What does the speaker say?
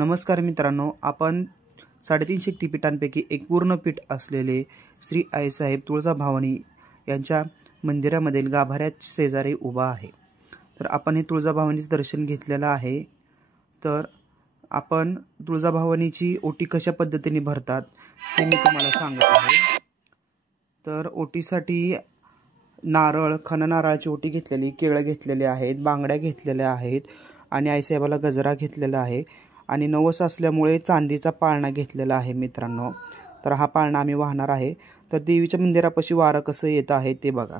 नमस्कार मित्रांनो, आपण 3.5 शक्तिपीठांपैकी एक पूर्ण पीठ असलेले श्री आईसाहेब तुळजाभवानी यांच्या मंदिरामधील गाभाऱ्यात शेजारी उभा आहे। तर आपण हे तुळजाभवानीचे दर्शन घेतलेलं आहे। तर आपण तुळजाभवानीची ओटी कशा पद्धतीने भरतात ते मी तुम्हाला सांगत आहे। तर ओटीसाठी नारळ, खणनारळाची ओटी घेतलेली, केळं घेतलेले आहेत, बांगड्या घेतलेल्या आहेत आणि आईसाहेबाला गजरा घेतलेला आहे आणि नवस असल्यामुळे चांदीचा पाळणा घेतलेला आहे मित्रांनो। तर हा पाळणा आम्ही वाहणार आहे। तर देवीच्या मंदिरापाशी वारं कसं येत आहे ते बघा।